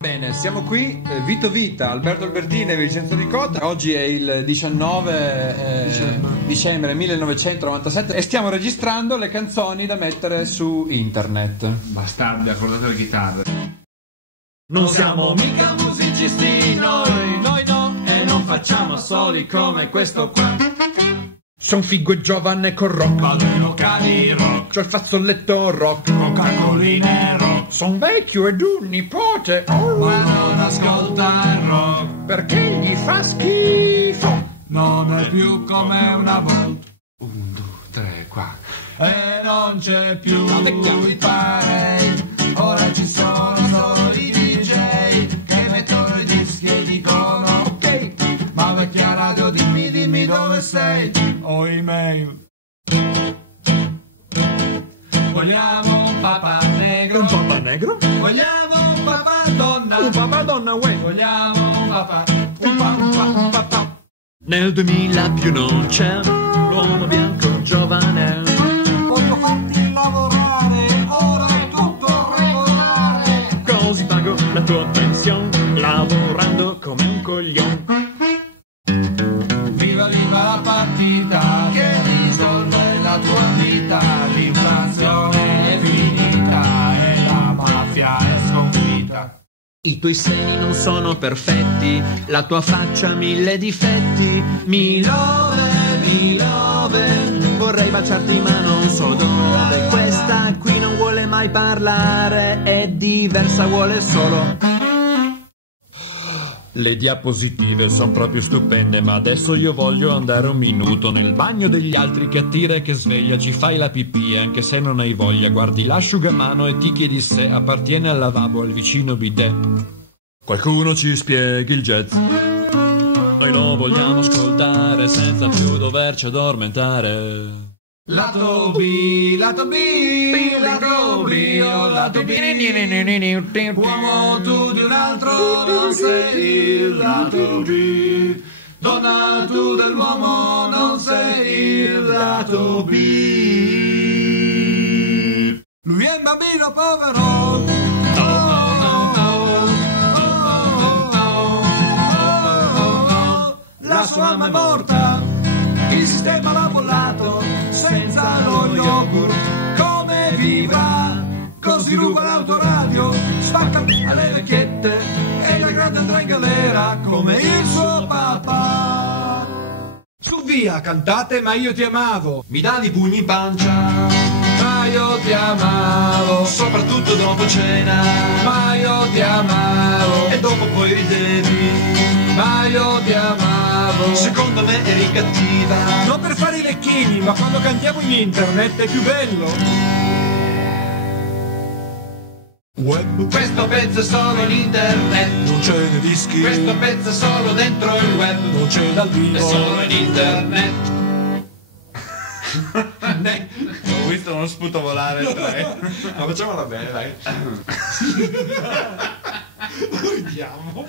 Bene, siamo qui, Vito Vita, Alberto Albertini e Vincenzo Ricotta. Oggi è il 19 dicembre 1997 e stiamo registrando le canzoni da mettere su internet. Bastardi, accordate le chitarre. Non siamo mica musicisti noi no, e non facciamo assoli come questo qua. Son figo e giovane con rock, Vado in locali rock, c'ho il fazzoletto rock, Coca-Coline rock, son vecchio ed un nipote, ma non ascolta il rock, perché gli fa schifo. non è più come una volta. 1, 2, 3, 4. E non c'è più il parade, ora ci sono solo i DJ che mettono i dischi e dicono ok, ma vecchia radio dimmi dove sei, o email. Vogliamo un papà negro, Un papà negro? vogliamo un papà donna, Un papà donna, uè. vogliamo un papà, Un papà. Nel 2000 più non c'è l'uomo bianco giovane. voglio farti lavorare, ora è tutto regolare. Così pago la tua pensione, lavorando come un coglione. Viva la partita che risolve la tua vita, l'inflazione è finita e la mafia è sconfitta. I tuoi seni non sono perfetti, la tua faccia ha 1000 difetti. Mi love, vorrei baciarti ma non so dove. Questa qui non vuole mai parlare, è diversa, vuole solo. Le diapositive sono proprio stupende, ma adesso io voglio andare un minuto nel bagno degli altri che attira e che sveglia, ci fai la pipì e anche se non hai voglia guardi l'asciugamano e ti chiedi se appartiene al lavabo o al vicino bidet. Qualcuno ci spieghi il jazz. Noi lo vogliamo ascoltare senza più doverci addormentare. Lato B, lato B, lato B, oh lato B. Uomo tu di un altro non sei il lato B. Donna tu dell'uomo non sei il lato B. Lui è un bambino povero. La sua mamma è morta, il sistema l'ha bollato, senza lo yogurt come vivrà? Così ruba l'autoradio, spacca alle vecchiette e la grande andrà in galera come il suo papà. Su via, cantate ma io ti amavo. Mi davi i pugni in pancia, Ma io ti amavo, soprattutto dopo cena, ma io ti amavo, e dopo poi ridevi. ma io ti amavo. Secondo me eri cattiva. Non per fare i lecchini, ma quando cantiamo in internet è più bello. Web. Questo pezzo è solo in internet, Non c'è nei dischi, questo pezzo è solo dentro il web, non c'è dal vivo. è solo in internet. Ho visto uno sputo volare il treno. Ma facciamola bene, dai. Vediamo.